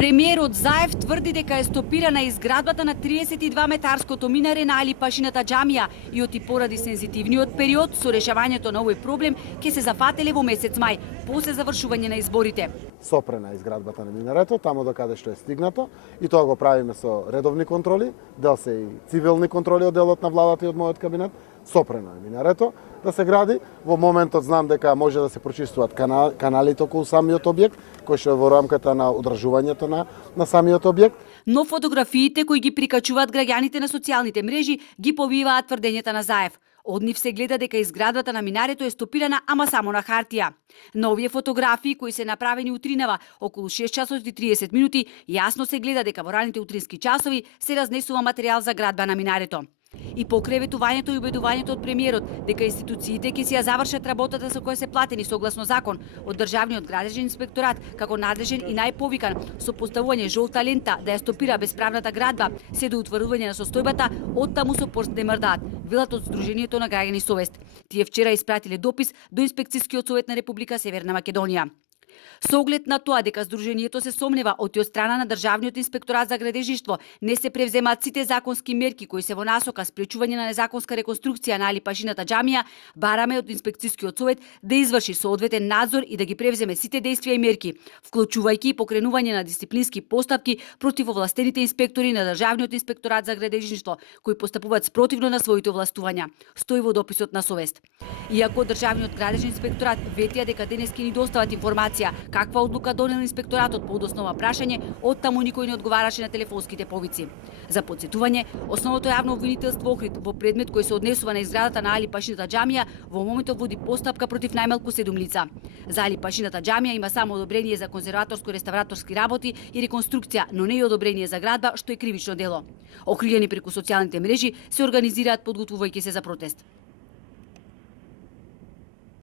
Премиерот Заев тврди дека е стопирана изградбата на 32-метарското минаре на Али Пашината џамија и оти поради сензитивниот период со решавањето на овој проблем ќе се зафателе во месец мај, после завршување на изборите. Сопрена изградбата на минарето, таму до каде што е стигнато, и тоа го правиме со редовни контроли, дел се и цивилни контроли од делот на владата и од мојот кабинет. Сопрено е минарето да се гради. Во моментот знам дека може да се прочистуваат каналите околу самиот објект, кои што е во рамката на одржувањето на самиот објект. Но фотографиите кои ги прикачуваат граѓаните на социјалните мрежи ги побиваат тврдењата на Заев. Од нив се гледа дека изградбата на минарето е стопирана, ама само на хартија. На овие фотографии кои се направени утринава околу 6 часот и 30 минути, јасно се гледа дека во раните утрински часови се разнесува материјал за градба на минарето. И покреветувањето и убедувањето од премиерот дека институциите ќе си ја завршат работата за која се платени согласно закон од Државниот градежен инспекторат како надлежен и најповикан со поставување жолта лента да ја стопира бесправната градба, се до утврдување на состојбата, оттаму со прст не мрдаат, велат од Сдруженијето на граѓани совест. Тие вчера испратиле допис до Инспекцијскиот совет на Република Северна Македонија. Со оглед на тоа дека Сдруженијето се сомнева од страна на Државниот инспекторат за градежништво не се превземаат сите законски мерки кои се во насока спречување на незаконска реконструкција на Али Пашината џамија, бараме од Инспекцијскиот совет да изврши соодветен надзор и да ги превземе сите действија и мерки, вклучувајќи и покренување на дисциплински постапки против овластените инспектори на Државниот инспекторат за градежништво кои постапуваат спротивно на своите овластувања, стои во дописот на совест. Иако Државниот градежен инспекторат ветија дека денес ќе ни достават информација каква одлука донел инспекторатот по одоснова прашање, оттаму никој не одговараше на телефонските повици. За потсетување, основното јавно обвинителство Охрид во предмет кој се однесува на изградата на Али Пашината џамија во моментот води постапка против најмалку 7 лица. За Али Пашината џамија има само одобрение за конзерваторско-реставраторски работи и реконструкција, но не и одобрение за градба, што е кривично дело. Охријани преку социјалните мрежи се организираат подготвувајќи се за протест.